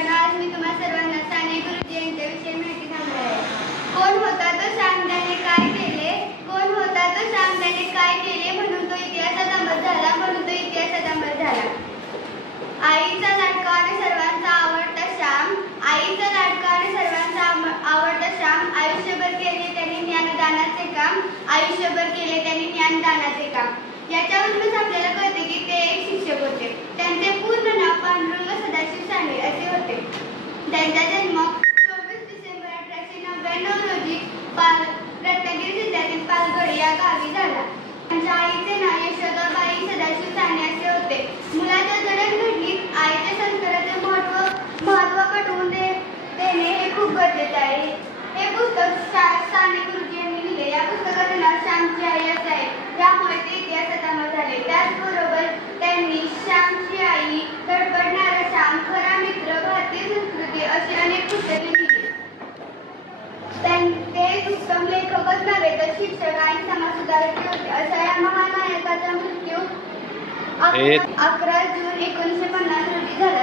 मित्रांनो, आज मी तुम्हा सर्वांना साने गुरुजी यांच्याविषयी माहिती सांगणार आहे. कोण होता तो श्याम, त्याने काय केले? कोण होता तो श्याम, त्याने काय केले? म्हणून तो इतिहासात अमर झाला, म्हणून तो इतिहासात अमर झाला. आईचा लाडका आणि सर्वांचा आवडता श्याम, आईचा लाडका आणि सर्वांचा आवडता श्याम. आयुष्यभर केले त्यांनी ज्ञानदानाचे काम, आयुष्यभर केले त्यांनी ज्ञानदानाचे काम. याच्यावरूनच आपल्याला कळते की ते एक शिक्षक होते. त्यांचे पूर्ण नाव पांडुरंग सदाशिव साने असे होते. त्यांचा जन्म 24 डिसेंबर 1899 रोजी रत्नागिरी जिल्ह्यातील पालगड या गावी झाला. त्यांच्या आईचे नाव यशोदाबाई सदाशिव साने असे होते. मुलाच्या जडणघडणीत आईच्या संस्काराचे महत्त्व पटवून देणे हे खूप गरजेचे आहे. हे पुस्तक साने गुरुजी यांनी लिहिले. या पुस्तकाचे नाव श्यामची आई असे आहे. त्यामुळे ते इतिहासात अमर झाले. त्याचबरोबर त्यांनी श्यामची आई, धडपडणारा श्याम, खरा मित्र, भारतीय संस्कृती अशी अनेक पुस्तके लिहिली. ते उत्तम लेखकच नव्हे तर शिक्षक आणि समाजसुधारक होते. अशा या महानायकाचा मृत्यू 11 जून 1950 रोजी झाला.